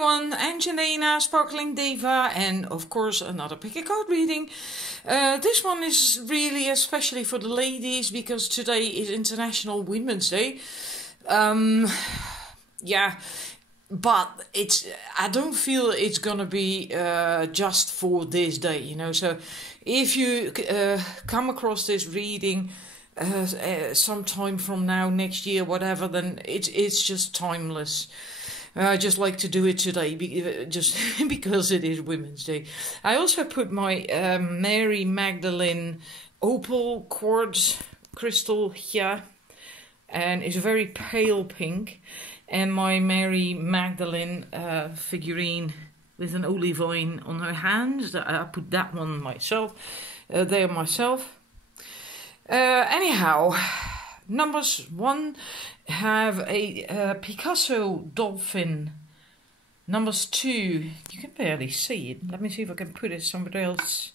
everyone, Angelina, Sparkling Diva, and of course another pick a card reading. This one is really especially for the ladies because today is International Women's Day. Yeah, but I don't feel it's gonna be just for this day, you know. So if you come across this reading sometime from now, next year, whatever, then it's just timeless. I just like to do it today, just because it is Women's Day. I also put my Mary Magdalene opal quartz crystal here, and it's a very pale pink, and my Mary Magdalene figurine with an olive vine on her hands. I put that one myself, there myself. Anyhow, numbers 1 have a Picasso dolphin. Numbers 2, you can barely see it. Let me see if I can put it somewhere else.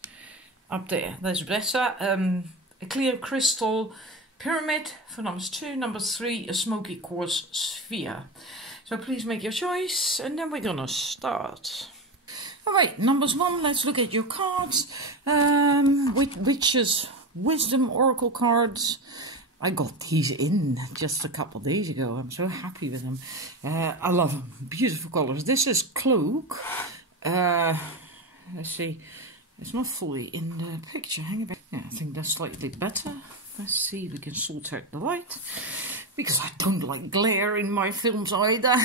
Up there, that's better. A clear crystal pyramid for numbers 2. Number 3, a smoky quartz sphere. So please make your choice, and then we're gonna start. Alright, numbers 1, let's look at your cards. Witches Wisdom Oracle cards. I got these in just a couple of days ago. I'm so happy with them. I love them. Beautiful colors. This is Cloak. Let's see. It's not fully in the picture. Hang on. Yeah, I think that's slightly better. Let's see if we can sort out the light, because I don't like glare in my films either.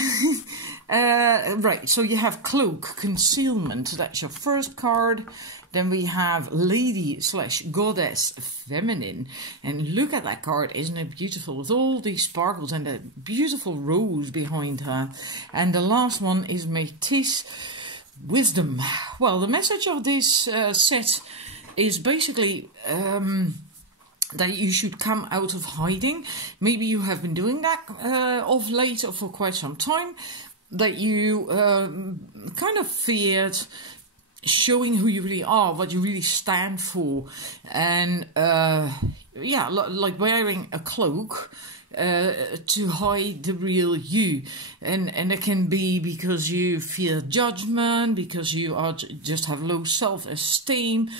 Right, so you have Cloak, Concealment. That's your first card. Then we have Lady / Goddess Feminine. And look at that card, isn't it beautiful? With all these sparkles and a beautiful rose behind her. And the last one is Métis Wisdom. Well, the message of this set is basically that you should come out of hiding. Maybe you have been doing that of late or for quite some time. That you kind of feared showing who you really are, what you really stand for, and yeah, like wearing a cloak to hide the real you, and it can be because you fear judgment, because you are just have low self-esteem.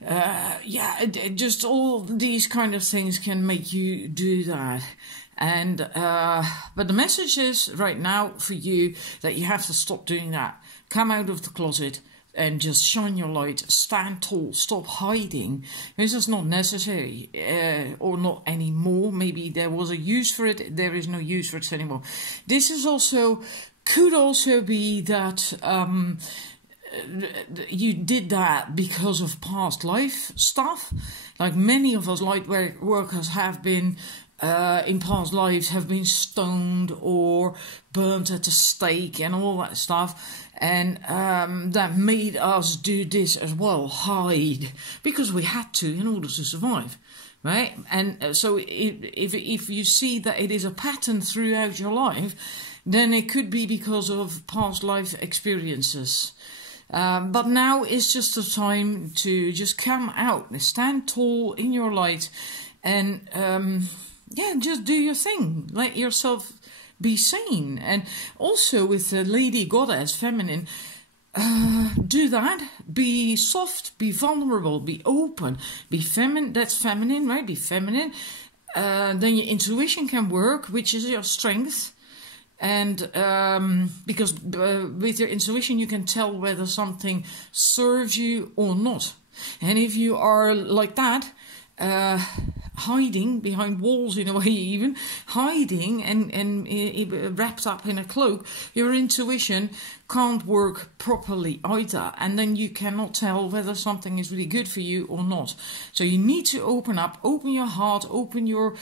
Yeah, just all these kind of things can make you do that. And but the message is right now for you that you have to stop doing that. Come out of the closet and just shine your light, stand tall, stop hiding. This is not necessary, or not anymore. Maybe there was a use for it, there is no use for it anymore. This is also, could also be that you did that because of past life stuff. Like many of us light workers have been, in past lives, have been stoned or burnt at the stake and all that stuff. And that made us do this as well, hide, because we had to in order to survive, right? And so if you see that it is a pattern throughout your life, then it could be because of past life experiences. But now is just the time to just come out, stand tall in your light, and yeah, just do your thing. Let yourself be seen. And also with the Lady Goddess Feminine, do that. Be soft, be vulnerable, be open, be feminine. That's feminine, right? Be feminine. Then your intuition can work, which is your strength. And because with your intuition you can tell whether something serves you or not. And if you are like that, hiding behind walls in a way, even hiding and wrapped up in a cloak, your intuition can't work properly either, and then you cannot tell whether something is really good for you or not. So you need to open up, open your heart, open your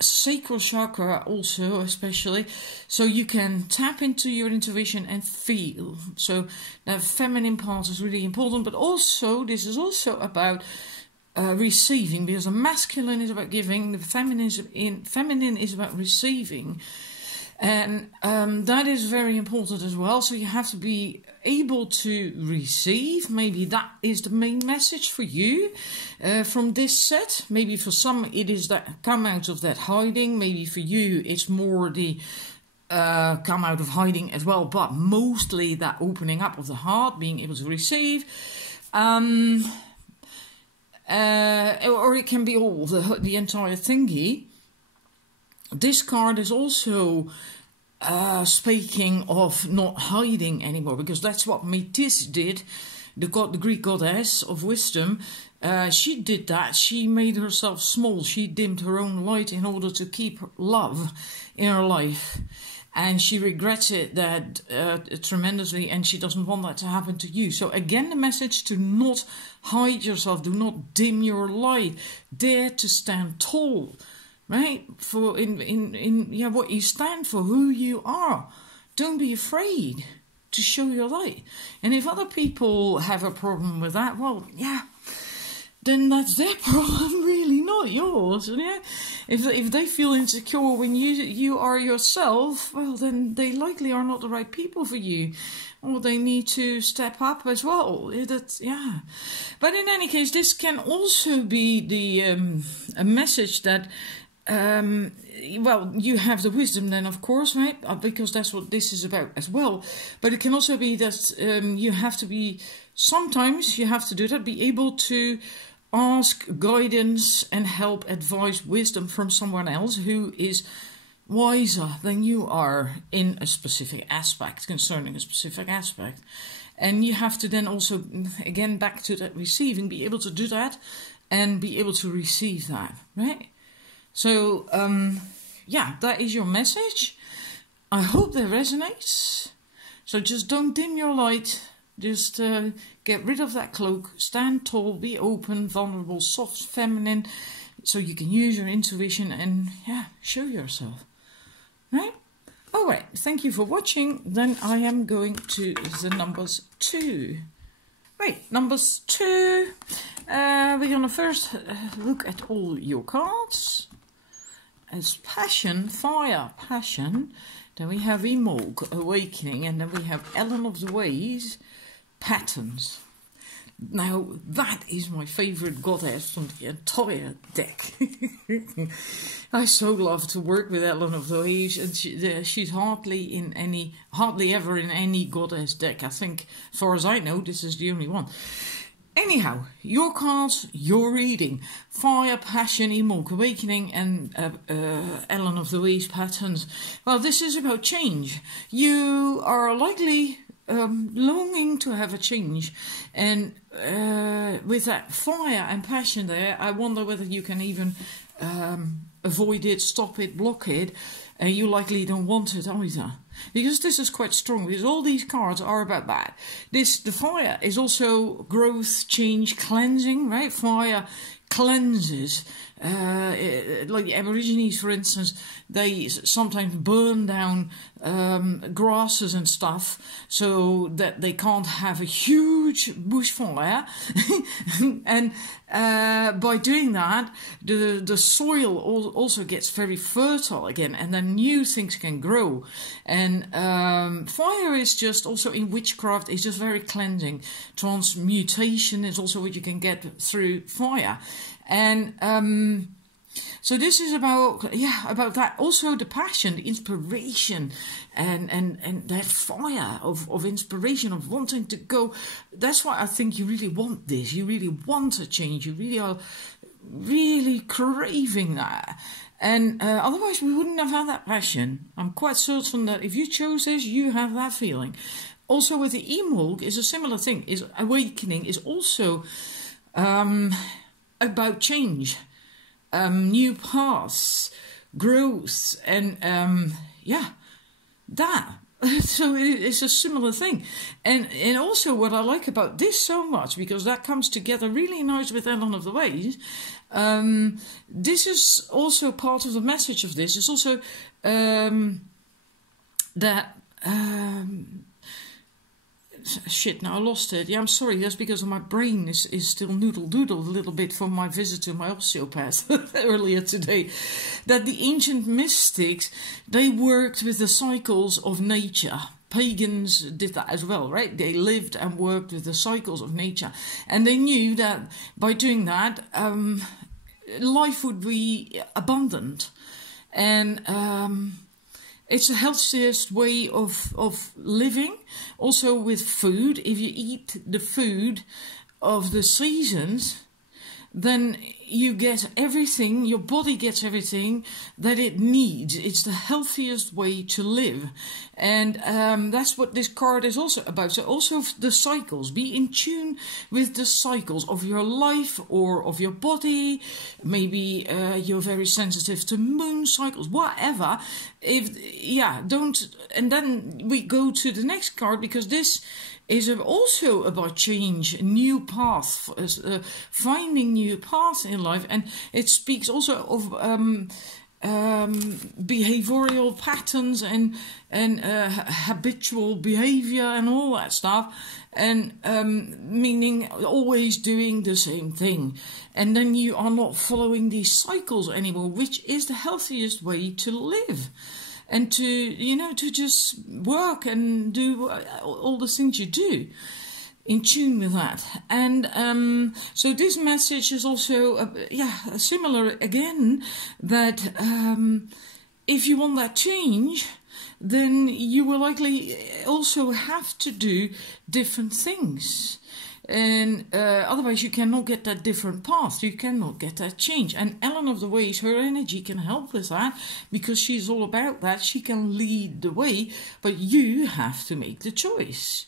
sacral chakra also, especially, so you can tap into your intuition and feel. So that feminine part is really important, but also this is also about receiving, because the masculine is about giving, the feminine is about receiving, and that is very important as well. So you have to be able to receive. Maybe that is the main message for you from this set. Maybe for some it is that come out of that hiding. Maybe for you it's more the come out of hiding as well, but mostly that opening up of the heart, being able to receive. Or it can be all, the entire thingy. This card is also speaking of not hiding anymore, because that's what Métis did, the Greek goddess of wisdom. She did that. She made herself small. She dimmed her own light in order to keep love in her life. And she regrets it that tremendously, and she doesn't want that to happen to you. So again, the message to not hide yourself, do not dim your light, dare to stand tall, right? For in what you stand for, who you are. Don't be afraid to show your light. And if other people have a problem with that, well, yeah, then that's their problem, really, not yours. Yeah? If they feel insecure when you are yourself, well, then they likely are not the right people for you, or they need to step up as well. Yeah. But in any case, this can also be a message that, well, you have the wisdom then, of course, right? Because that's what this is about as well. But it can also be that you have to be, sometimes you have to do that, be able to ask guidance and help, advice, wisdom from someone else who is wiser than you are in a specific aspect, concerning a specific aspect. And you have to then also, again, back to that receiving, be able to do that and be able to receive that, right? So, yeah, that is your message. I hope that resonates. So just don't dim your light. Just get rid of that cloak, stand tall, be open, vulnerable, soft, feminine, so you can use your intuition and, yeah, show yourself. Right? All right, thank you for watching. Then I am going to the numbers 2. Right, numbers 2. We're going to first look at all your cards. It's passion, fire, passion. Then we have Imog, awakening, and then we have Ellen of the Ways, patterns. Now, that is my favourite goddess from the entire deck. I so love to work with Ellen of the Ways, and she's hardly ever in any goddess deck. I think, as far as I know, this is the only one. Anyhow, your cards, your reading. Fire, passion, Imog, awakening, and Ellen of the Ways, patterns. Well, this is about change. You are likely longing to have a change, and with that fire and passion there, I wonder whether you can even avoid it, stop it, block it. You likely don't want it either, because this is quite strong, because all these cards are about that. The fire is also growth, change, cleansing, right? Fire cleanses. Like the Aborigines, for instance, they sometimes burn down grasses and stuff so that they can't have a huge bushfire. And by doing that, the soil also gets very fertile again, and then new things can grow. And fire is just also in witchcraft, is just very cleansing. Transmutation is also what you can get through fire. And so this is about that. Also the passion, the inspiration, and that fire of inspiration, of wanting to go. That's why I think you really want this. You really want a change. You really are really craving that. And otherwise we wouldn't have had that passion. I'm quite certain that if you chose this, you have that feeling. Also with the Imog is a similar thing. Is awakening is also about change, new paths, growth, and yeah, that. So it's a similar thing. And also what I like about this so much, because that comes together really nice with Ellen of the Ways, this is also part of the message of this. It's also that... shit, now I lost it. Yeah, I'm sorry. That's because my brain is still noodle-doodled a little bit from my visit to my osteopath earlier today. That the ancient mystics, they worked with the cycles of nature. Pagans did that as well, right? They lived and worked with the cycles of nature. And they knew that by doing that, life would be abundant. And it's the healthiest way of living. Also with food, if you eat the food of the seasons, then you get everything, your body gets everything that it needs. It's the healthiest way to live. And that's what this card is also about. So also the cycles, be in tune with the cycles of your life or of your body. Maybe you're very sensitive to moon cycles, whatever. Don't. And then we go to the next card, because this is also about change, new path, finding new paths in life, and it speaks also of behavioral patterns and habitual behavior and all that stuff, and meaning always doing the same thing, and then you are not following these cycles anymore, which is the healthiest way to live. And to just work and do all the things you do in tune with that. And so this message is also, similar again, that if you want that change, then you will likely also have to do different things. And otherwise you cannot get that different path, you cannot get that change. And Ellen of the Ways, her energy can help with that, because she's all about that. She can lead the way, but you have to make the choice,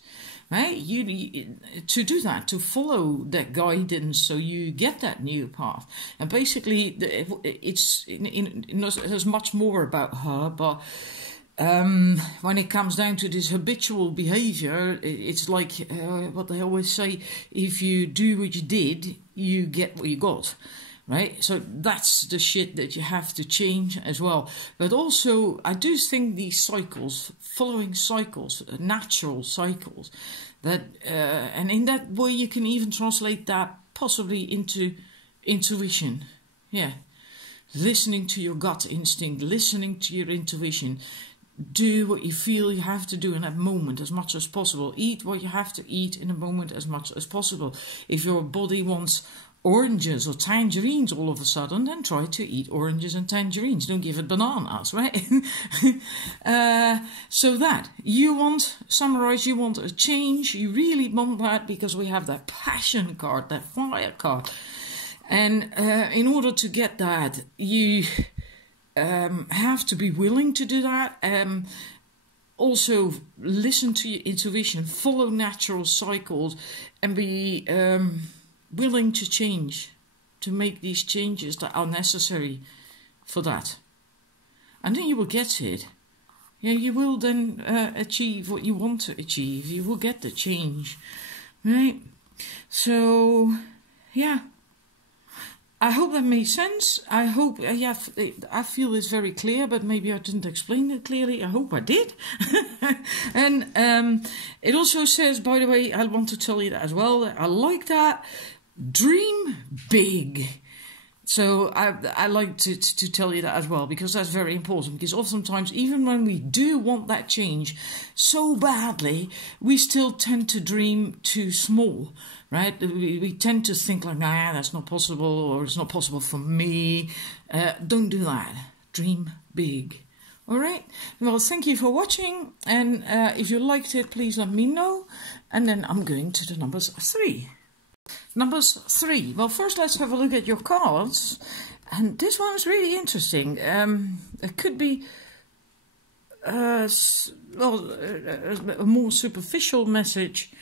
right? You to do that, to follow that guidance, so you get that new path. And basically there's much more about her, but when it comes down to this habitual behavior, it's like what they always say: if you do what you did, you get what you got, right? So that's the shit that you have to change as well. But also, I do think these cycles, following cycles, natural cycles, that and in that way you can even translate that possibly into intuition. Yeah, listening to your gut instinct, listening to your intuition. Do what you feel you have to do in that moment as much as possible. Eat what you have to eat in a moment as much as possible. If your body wants oranges or tangerines all of a sudden, then try to eat oranges and tangerines. Don't give it bananas, right? So that you want, summarize, you want a change. You really want that, because we have that passion card, that fire card. And in order to get that, you have to be willing to do that. Also listen to your intuition, follow natural cycles, and be willing to change, to make these changes that are necessary for that. And then you will get it. Yeah, you will then achieve what you want to achieve. You will get the change, right? So, yeah. I hope that made sense. I hope, I feel it's very clear, but maybe I didn't explain it clearly. I hope I did. And it also says, by the way, I want to tell you that as well, that I like that. Dream big. So I like to tell you that as well, because that's very important. Because oftentimes, even when we do want that change so badly, we still tend to dream too small, right? We tend to think like, nah, that's not possible, or it's not possible for me. Don't do that. Dream big. All right. Well, thank you for watching. And if you liked it, please let me know. And then I'm going to the numbers 3. Numbers 3. Well, first let's have a look at your cards. And this one is really interesting. It could be a more superficial message,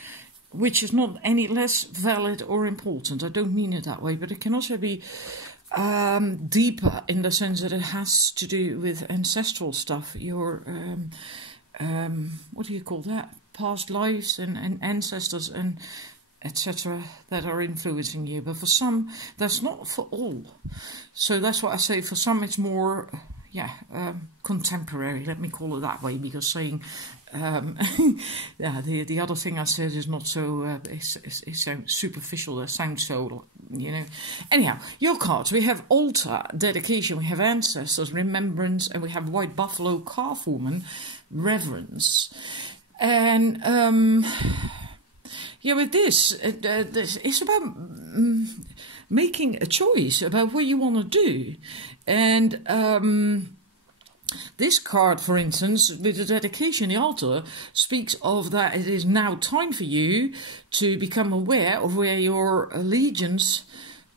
which is not any less valid or important. I don't mean it that way, but it can also be deeper, in the sense that it has to do with ancestral stuff. Your, what do you call that? Past lives and ancestors and etc. that are influencing you. But for some, that's not for all. So that's what I say. For some, it's more, contemporary. Let me call it that way, because saying, the other thing I said is not so. It sounds superficial. That sounds so, Anyhow, your cards. We have altar, dedication. We have ancestors, remembrance, and we have white buffalo, calf woman, reverence, and. Yeah, with this, it's about making a choice about what you want to do. And This card, for instance, with the dedication, the altar, speaks of that it is now time for you to become aware of where your allegiance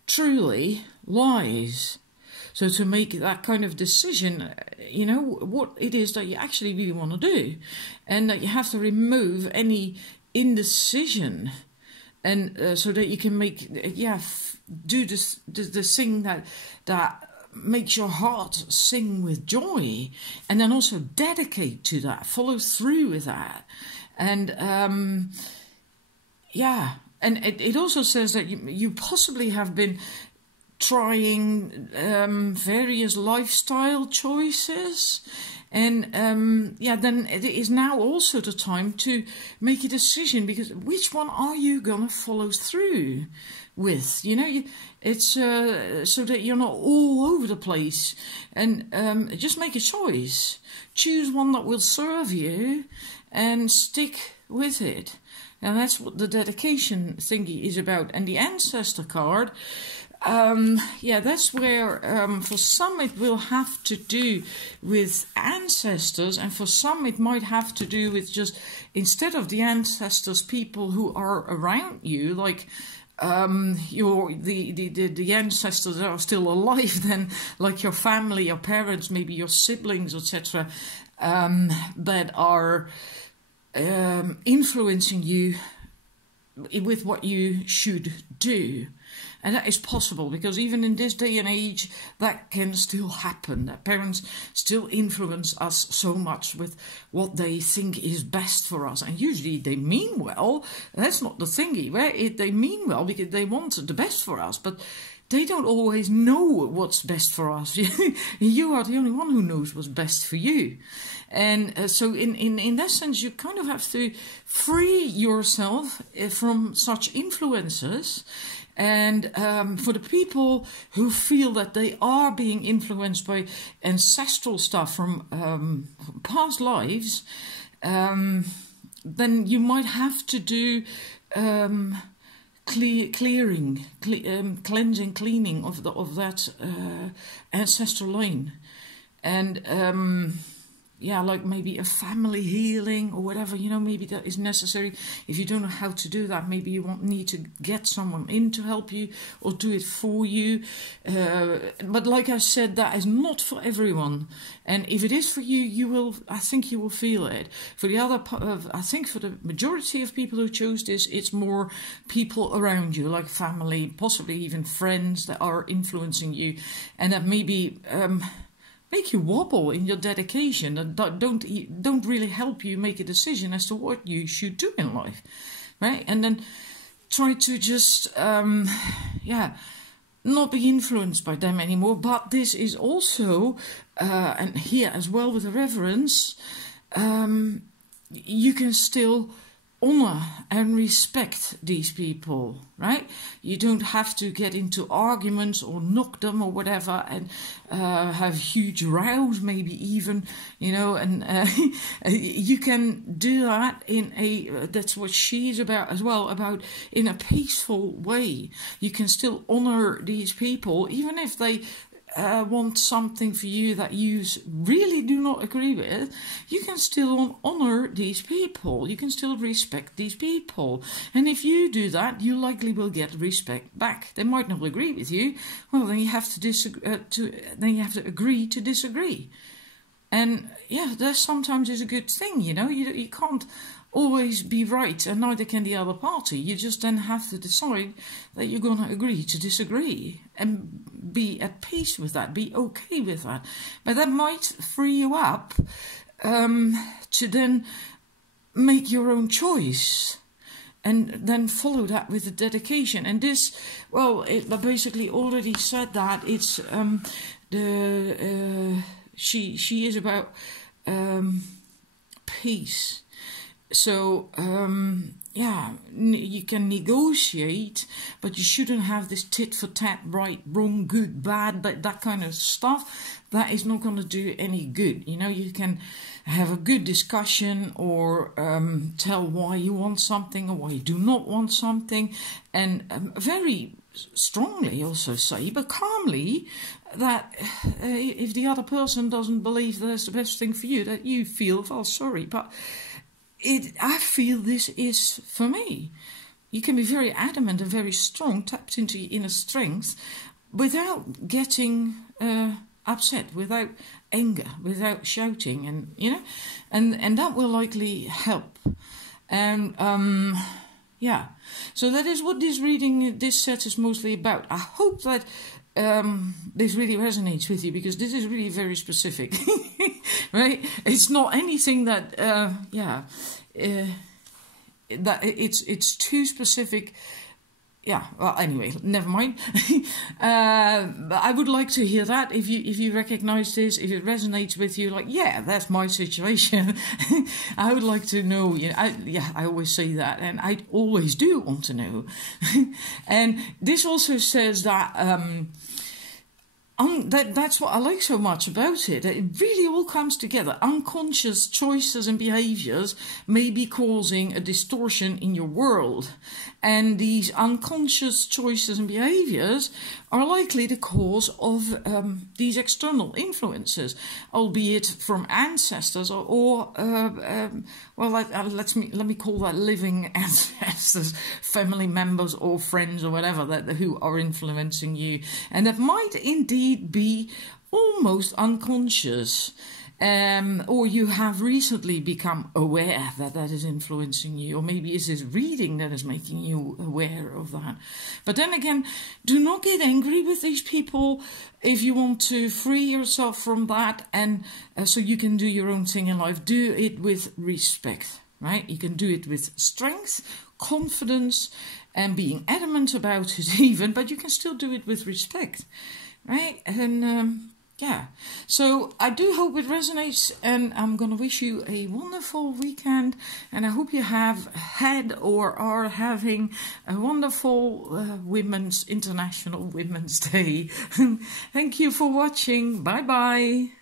truly lies. So to make that kind of decision, you know, what it is that you actually really want to do. And that you have to remove any indecision. And so that you can make, do the thing that makes your heart sing with joy. And then also dedicate to that, follow through with that. And and it also says that you possibly have been trying various lifestyle choices, and then it is now also the time to make a decision, because which one are you gonna follow through with? You know, it's so that you're not all over the place, and just make a choice. Choose one that will serve you and stick with it. And that's what the dedication thingy is about. And the ancestor card, that's where for some it will have to do with ancestors, and for some it might have to do with just, instead of the ancestors, people who are around you, like the ancestors that are still alive, then like your family, your parents, maybe your siblings, etc., that are influencing you with what you should do. And that is possible, because even in this day and age, that can still happen. That parents still influence us so much with what they think is best for us. And usually they mean well. That's not the thingy. They mean well because they want the best for us. But they don't always know what's best for us. You are the only one who knows what's best for you. And so in that sense, you kind of have to free yourself from such influences. And for the people who feel that they are being influenced by ancestral stuff from past lives, then you might have to do cleansing, cleaning of that ancestral line, and like maybe a family healing or whatever, you know, maybe that is necessary. If you don't know how to do that, maybe you won't need to get someone in to help you or do it for you. But like I said, that is not for everyone. And if it is for you, I think you will feel it. For the other, I think for the majority of people who chose this, it's more people around you, like family, possibly even friends that are influencing you, and that maybe make you wobble in your dedication, and don't really help you make a decision as to what you should do in life, right? And then try to just not be influenced by them anymore. But this is also and here as well with the reverence, you can still honor and respect these people, right? You don't have to get into arguments or knock them or whatever, and have huge rows, maybe even, you know, and you can do that in that's what she's about as well, about in a peaceful way. You can still honor these people, even if they want something for you that you really do not agree with. You can still honor these people. You can still respect these people. And if you do that, you likely will get respect back. They might not agree with you. Well, then you have to then you have to agree to disagree. And yeah, that sometimes is a good thing, you know. You can't always be right, and neither can the other party. You just then have to decide that you're going to agree to disagree and be at peace with that, be okay with that. But that might free you up to then make your own choice and then follow that with the dedication. And this, well, I basically already said that it's she is about peace. So, you can negotiate, but you shouldn't have this tit for tat, right, wrong, good, bad, but that kind of stuff. That is not going to do any good. You know, you can have a good discussion, or tell why you want something or why you do not want something, and very strongly also say, but calmly, that if the other person doesn't believe that's the best thing for you, that you feel, well, sorry, but I feel this is for me. You can be very adamant and very strong, tapped into your inner strength, without getting upset, without anger, without shouting, and and that will likely help. And yeah, so that is what this set is mostly about. I hope that this really resonates with you, because this is really very specific, right? It's not anything that that it's too specific. Yeah, well, anyway, never mind. But I would like to hear that, if you recognize this, if it resonates with you, like, yeah, that's my situation. I would like to know, I always say that, and I always do want to know. And this also says that, that's what I like so much about it. It really all comes together. Unconscious choices and behaviors may be causing a distortion in your world. And these unconscious choices and behaviors are likely the cause of these external influences, albeit from ancestors or let me call that living ancestors, family members or friends or whatever who are influencing you. And that might indeed be almost unconscious. Or you have recently become aware that is influencing you, or maybe it's this reading that is making you aware of that. But then again, do not get angry with these people if you want to free yourself from that, and so you can do your own thing in life. Do it with respect, right? You can do it with strength, confidence, and being adamant about it even, but you can still do it with respect, right? And yeah, so I do hope it resonates, and I'm going to wish you a wonderful weekend, and I hope you have had or are having a wonderful International Women's Day. Thank you for watching. Bye-bye.